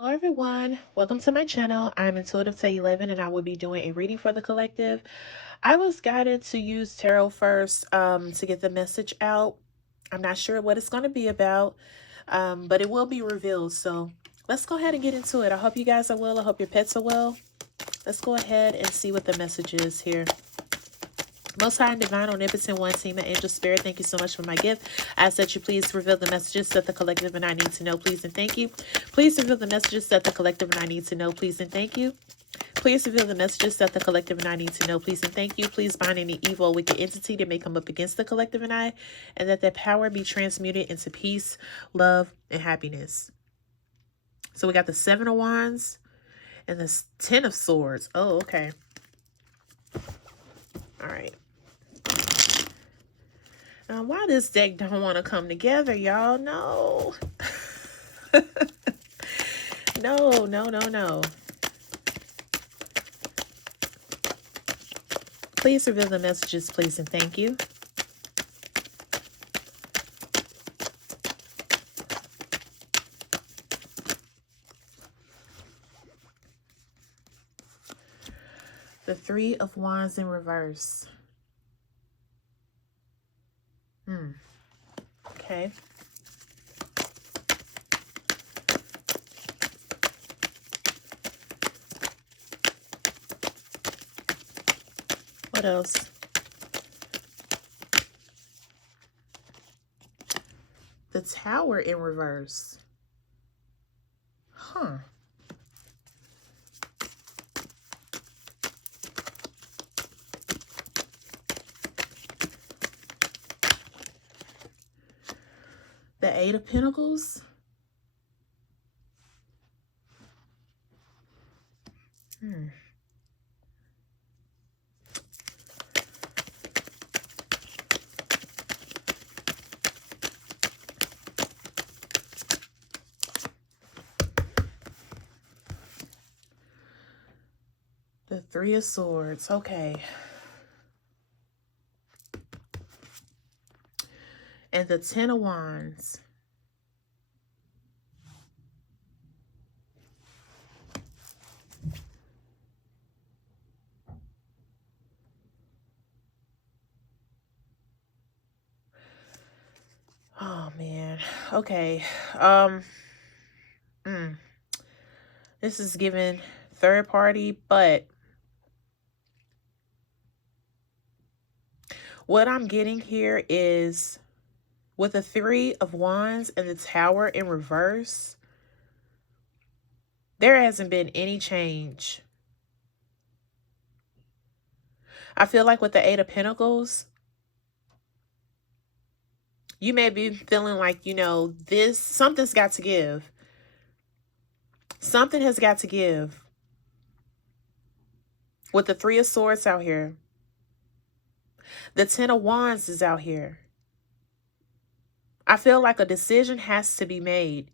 Hello everyone, welcome to my channel. I'm Intuitive 11 and I will be doing a reading for the collective. I was guided to use tarot first to get the message out. I'm not sure what it's going to be about, but it will be revealed. So let's go ahead and get into it. I hope you guys are well. I hope your pets are well. Let's go ahead and see what the message is here. Most High and Divine, Omnipotent One, Team and Angel Spirit, thank you so much for my gift. I ask that you please reveal the messages that the collective and I need to know, please and thank you. Please reveal the messages that the collective and I need to know, please and thank you. Please reveal the messages that the collective and I need to know, please and thank you. Please bind any evil, wicked entity that may come up against the collective and I, and that their power be transmuted into peace, love, and happiness. So we got the Seven of Wands and the Ten of Swords. Oh, okay. All right. Why this deck don't want to come together, y'all? No. No. Please reveal the messages, please, and thank you. The Three of Wands in reverse. Okay. What else? The Tower in reverse. Huh. The Eight of Pentacles. The Three of Swords. Okay. And the Ten of Wands. Oh man. Okay. This is given third party, but what I'm getting here is with the Three of Wands and the Tower in reverse, there hasn't been any change. I feel like with the Eight of Pentacles, you may be feeling like, something's got to give. Something has got to give. With the Three of Swords out here, the Ten of Wands is out here. I feel like a decision has to be made.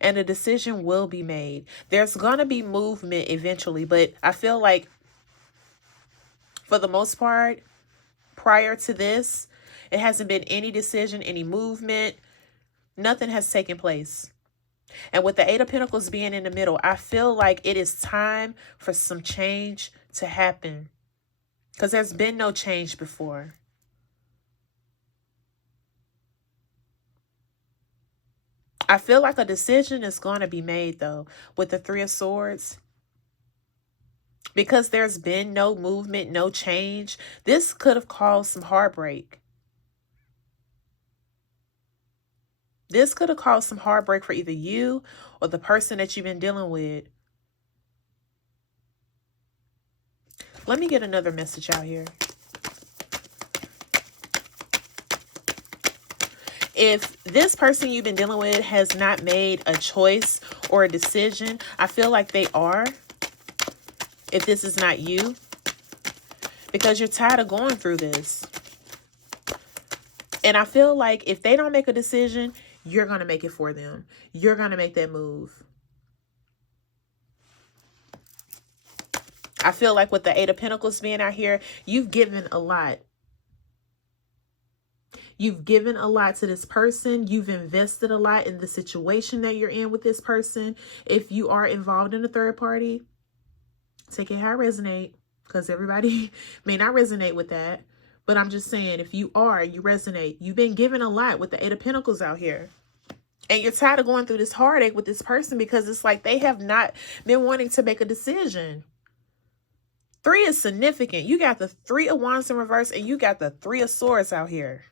And a decision will be made. There's going to be movement eventually, but I feel like for the most part, prior to this, it hasn't been any decision, any movement. Nothing has taken place. And with the Eight of Pentacles being in the middle, I feel like it is time for some change to happen. Because there's been no change before. I feel like a decision is going to be made, though, with the Three of Swords. Because there's been no movement, no change, this could have caused some heartbreak. This could have caused some heartbreak for either you or the person that you've been dealing with. Let me get another message out here. If this person you've been dealing with has not made a choice or a decision, I feel like they are. If this is not you, because you're tired of going through this. And I feel like if they don't make a decision, you're going to make it for them. You're going to make that move. I feel like with the Eight of Pentacles being out here, you've given a lot. You've given a lot to this person. You've invested a lot in the situation that you're in with this person. If you are involved in a third party, take it how it resonate, because everybody may not resonate with that. But I'm just saying, if you are, you resonate. You've been given a lot with the Eight of Pentacles out here. And you're tired of going through this heartache with this person because it's like they have not been wanting to make a decision. 3 is significant. You got the 3 of Wands in reverse and you got the 3 of Swords out here.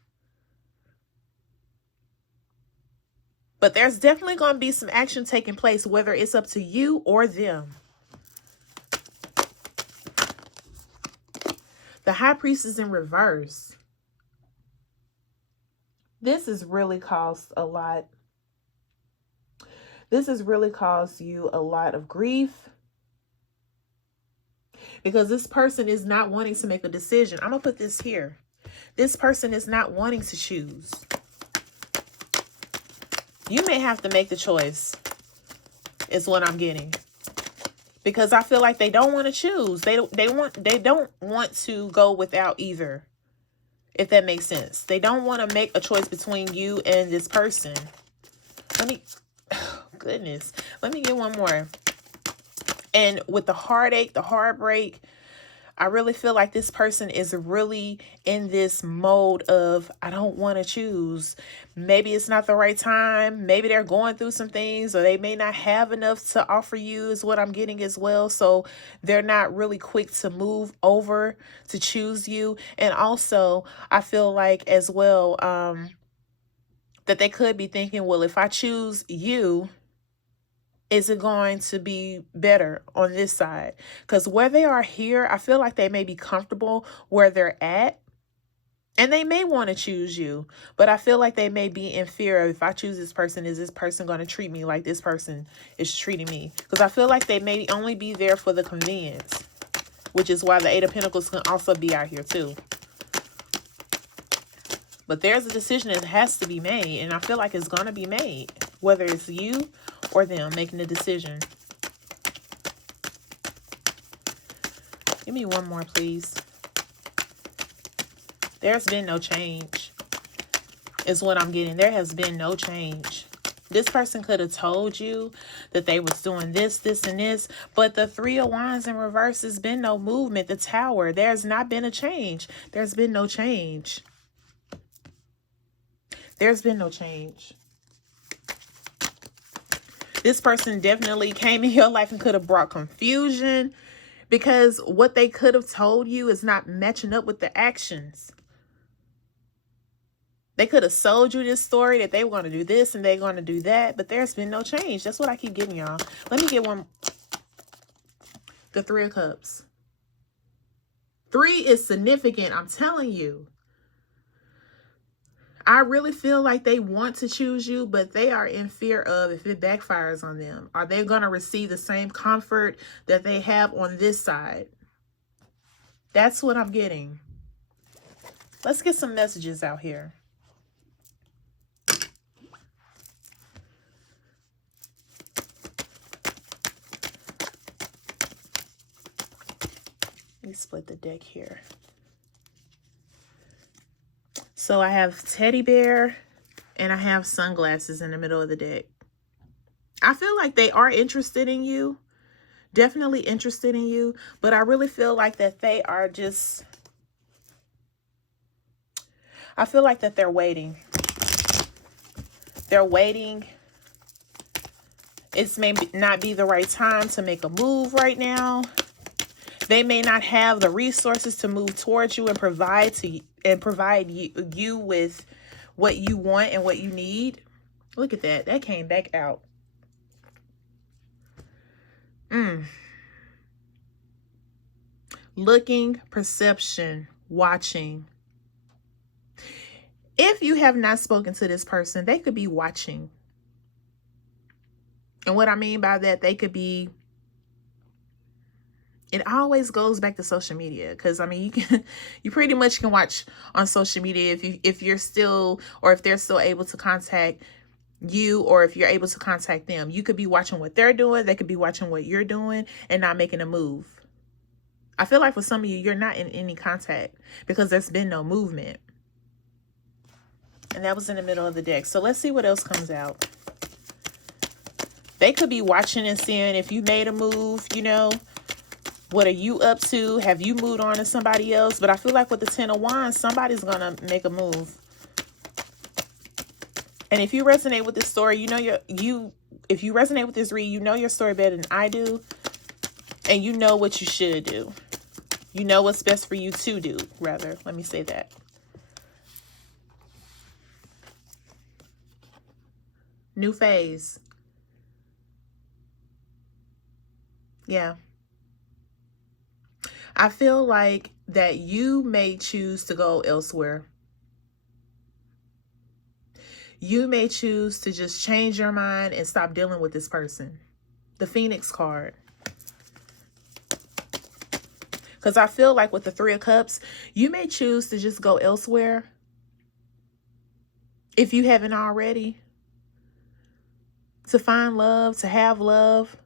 But there's definitely going to be some action taking place, whether it's up to you or them. The High Priestess in reverse. This has really caused a lot. This has really caused you a lot of grief. Because this person is not wanting to make a decision. I'm going to put this here. This person is not wanting to choose. You may have to make the choice, is what I'm getting. Because I feel like they don't want to choose. They don't want to go without either. If that makes sense. They don't want to make a choice between you and this person. Oh, goodness. Let me get one more. And with the heartache, the heartbreak, I really feel like this person is really in this mode of, I don't want to choose. Maybe it's not the right time. Maybe they're going through some things, or they may not have enough to offer you, is what I'm getting as well. So they're not really quick to move over to choose you. And also, I feel like as well, that they could be thinking, well, if I choose you, is it going to be better on this side? Because where they are here, I feel like they may be comfortable where they're at. And they may want to choose you. But I feel like they may be in fear of, if I choose this person, is this person going to treat me like this person is treating me? Because I feel like they may only be there for the convenience. Which is why the Eight of Pentacles can also be out here too. But there's a decision that has to be made. And I feel like it's going to be made. Whether it's you or them making the decision. Give me one more, please. There's been no change. Is what I'm getting. There has been no change. This person could have told you that they was doing this, this, and this. But the 3 of Wands in reverse has been no movement. The Tower. There's not been a change. There's been no change. There's been no change. This person definitely came in your life and could have brought confusion, because what they could have told you is not matching up with the actions. They could have sold you this story that they were going to do this and they're going to do that, but there's been no change. That's what I keep getting, y'all. Let me get one. The 3 of Cups. 3 is significant, I'm telling you. I really feel like they want to choose you, but they are in fear of, if it backfires on them, are they going to receive the same comfort that they have on this side? That's what I'm getting. Let's get some messages out here. Let me split the deck here. So I have teddy bear and I have sunglasses in the middle of the deck. I feel like they are interested in you. Definitely interested in you. But I really feel like that they are just... I feel like that they're waiting. They're waiting. It's maybe not be the right time to make a move right now. They may not have the resources to move towards you and provide you with what you want and what you need. Look at that. That came back out. Looking, perception, watching. If you have not spoken to this person, they could be watching. And what I mean by that, they could be... It always goes back to social media, because I mean, you pretty much can watch on social media if you're still, or if they're still able to contact you, or if you're able to contact them. You could be watching what they're doing, they could be watching what you're doing and not making a move. I feel like for some of you, you're not in any contact because there's been no movement. And that was in the middle of the deck. So let's see what else comes out. They could be watching and seeing if you made a move, you know. What are you up to? Have you moved on to somebody else? But I feel like with the Ten of Wands, somebody's going to make a move. And if you resonate with this story, you know if you resonate with this read, you know your story better than I do. And you know what you should do. You know what's best for you to do, rather. Let me say that. New phase. Yeah. I feel like that you may choose to go elsewhere. You may choose to just change your mind and stop dealing with this person. The Phoenix card. Because I feel like with the Three of Cups, you may choose to just go elsewhere. If you haven't already. To find love, to have love.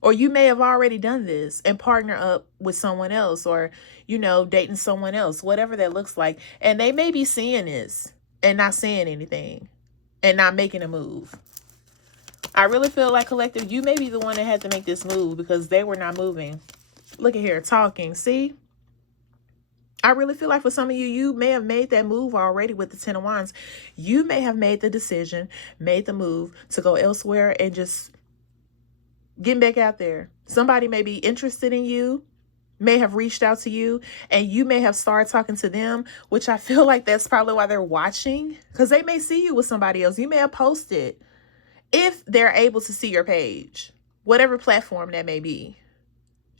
Or you may have already done this and partner up with someone else, or, you know, dating someone else, whatever that looks like. And they may be seeing this and not saying anything and not making a move. I really feel like, collective, you may be the one that had to make this move because they were not moving. Look at here, talking. See? I really feel like for some of you, you may have made that move already with the Ten of Wands. You may have made the decision, made the move to go elsewhere and just getting back out there. Somebody may be interested in you, may have reached out to you, and you may have started talking to them, which I feel like that's probably why they're watching, because they may see you with somebody else. You may have posted, if they're able to see your page, whatever platform that may be.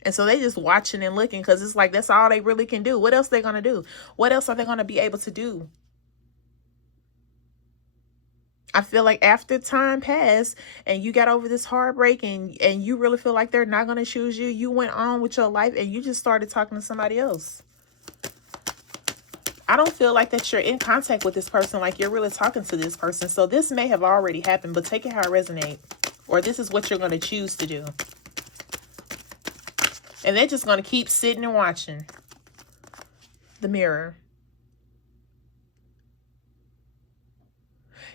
And so they just watching and looking because it's like that's all they really can do. What else are they going to do? What else are they going to be able to do? I feel like after time passed and you got over this heartbreak and you really feel like they're not going to choose you, you went on with your life and you just started talking to somebody else. I don't feel like that you're in contact with this person, like you're really talking to this person. So this may have already happened, but take it how it resonates. Or this is what you're going to choose to do. And they're just going to keep sitting and watching. The Mirror.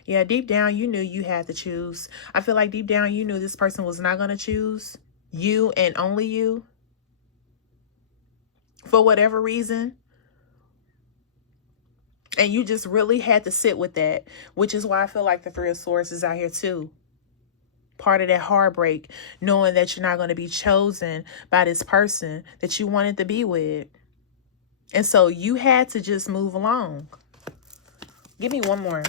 Yeah, deep down, you knew you had to choose. I feel like deep down, you knew this person was not going to choose you and only you. For whatever reason. And you just really had to sit with that. Which is why I feel like the Three of Swords is out here too. Part of that heartbreak, knowing that you're not going to be chosen by this person that you wanted to be with. And so you had to just move along. Give me one more.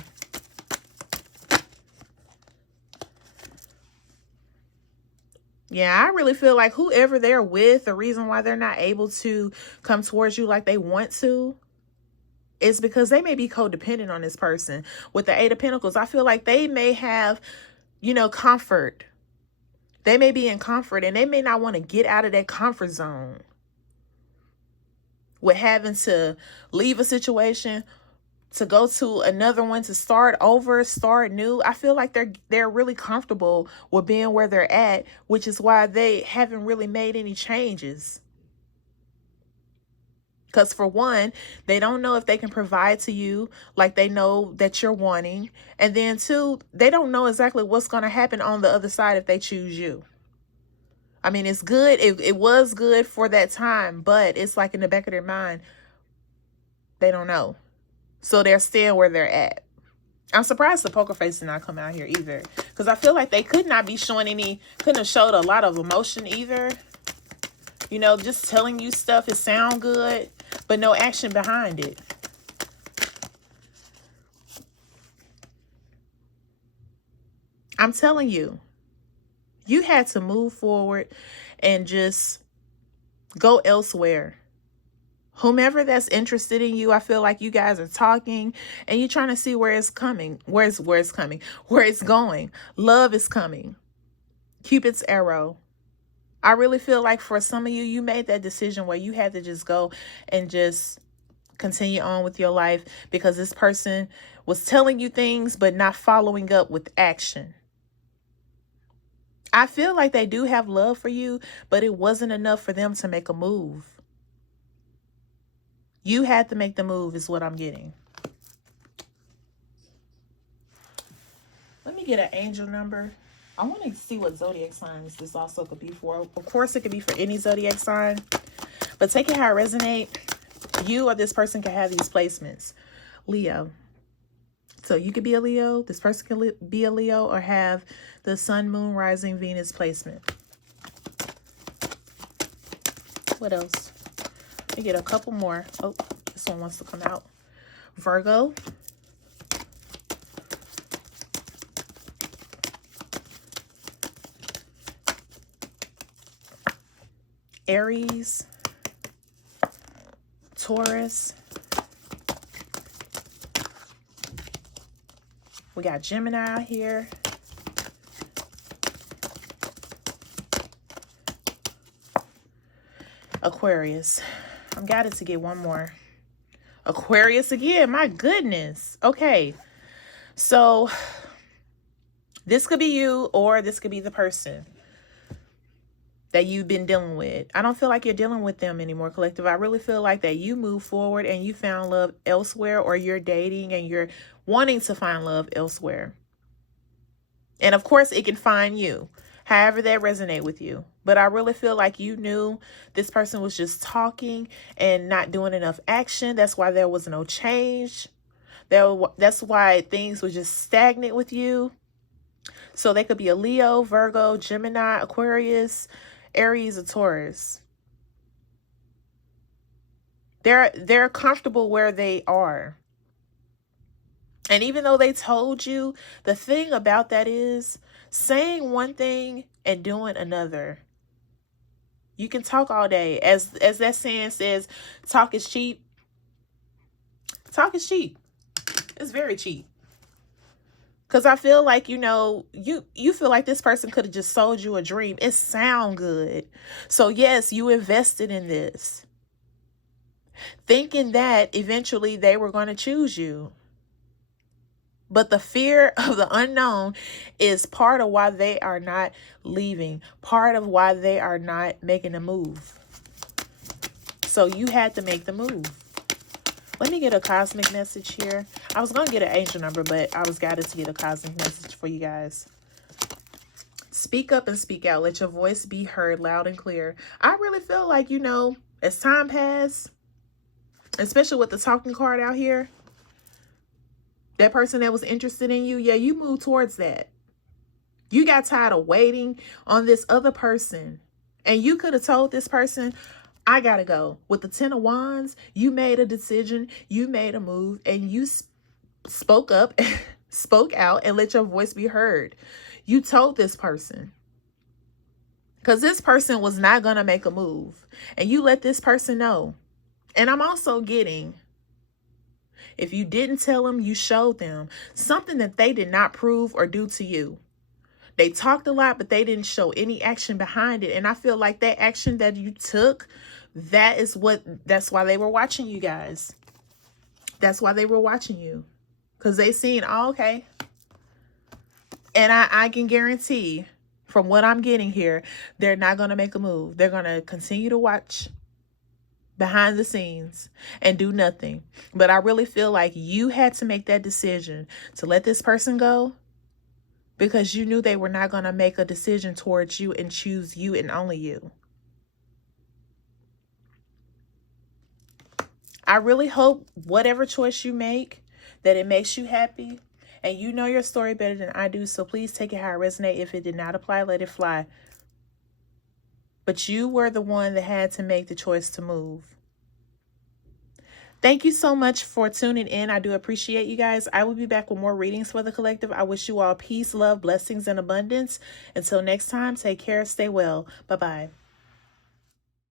Yeah, I really feel like whoever they're with, the reason why they're not able to come towards you like they want to is because they may be codependent on this person. With the Eight of Pentacles, I feel like they may have, you know, comfort. They may be in comfort and they may not want to get out of that comfort zone with having to leave a situation to go to another one, to start over, start new. I feel like they're really comfortable with being where they're at, which is why they haven't really made any changes. Because for one, they don't know if they can provide to you like they know that you're wanting. And then two, they don't know exactly what's going to happen on the other side if they choose you. I mean, it's good. It was good for that time, but it's like in the back of their mind, they don't know. So they're staying where they're at. I'm surprised the poker face did not come out here either. Because I feel like they could not be showing couldn't have showed a lot of emotion either. You know, just telling you stuff, it sound good, but no action behind it. I'm telling you, you had to move forward and just go elsewhere. Whomever that's interested in you, I feel like you guys are talking and you're trying to see where it's coming, where it's going. Love is coming. Cupid's arrow. I really feel like for some of you, you made that decision where you had to just go and just continue on with your life because this person was telling you things but not following up with action. I feel like they do have love for you, but it wasn't enough for them to make a move. You had to make the move is what I'm getting. get an angel number. I want to see what zodiac signs this also could be for. Of course, it could be for any zodiac sign, but take it how it resonates. You or this person can have these placements. Leo. So you could be a Leo. This person can be a Leo or have the sun, moon, rising, Venus placement. What else? Let me get a couple more. Oh, this one wants to come out. Virgo. Aries. Taurus. We got Gemini out here. Aquarius. I'm guided to get one more. Aquarius again. My goodness. Okay. So this could be you or this could be the person that you've been dealing with. I don't feel like you're dealing with them anymore, collective. I really feel like that you move forward and you found love elsewhere, or you're dating and you're wanting to find love elsewhere. And of course, it can find you, however that resonate with you. But I really feel like you knew this person was just talking and not doing enough action. That's why there was no change. That's why things were just stagnant with you. So they could be a Leo, Virgo, Gemini, Aquarius, Aries, or Taurus. They're comfortable where they are. And even though they told you, the thing about that is saying one thing and doing another. You can talk all day. As that saying says, talk is cheap. Talk is cheap. It's very cheap. Because I feel like, you feel like this person could have just sold you a dream. It sounds good. So yes, you invested in this, thinking that eventually they were going to choose you. But the fear of the unknown is part of why they are not leaving, part of why they are not making a move. So you had to make the move. Let me get a cosmic message here. I was going to get an angel number, but I was guided to get a cosmic message for you guys. Speak up and speak out. Let your voice be heard loud and clear. I really feel like, as time passed, especially with the talking card out here, that person that was interested in you, yeah, you moved towards that. You got tired of waiting on this other person. And you could have told this person, I gotta go. With the 10 of Wands, you made a decision, you made a move, and you spoke up, spoke out, and let your voice be heard. You told this person. Because this person was not gonna make a move. And you let this person know. And I'm also getting, if you didn't tell them, you showed them something that they did not prove or do to you. They talked a lot, but they didn't show any action behind it. And I feel like that action that you took, that's why they were watching you guys. That's why they were watching you. Because they seen, oh, okay. And I can guarantee from what I'm getting here, they're not going to make a move. They're going to continue to watch behind the scenes and do nothing. But I really feel like you had to make that decision to let this person go, because you knew they were not going to make a decision towards you and choose you and only you. I really hope whatever choice you make, that it makes you happy. And you know your story better than I do, so please take it how it resonates. If it did not apply, let it fly. But you were the one that had to make the choice to move. Thank you so much for tuning in. I do appreciate you guys. I will be back with more readings for the collective. I wish you all peace, love, blessings, and abundance. Until next time, take care, stay well. Bye-bye.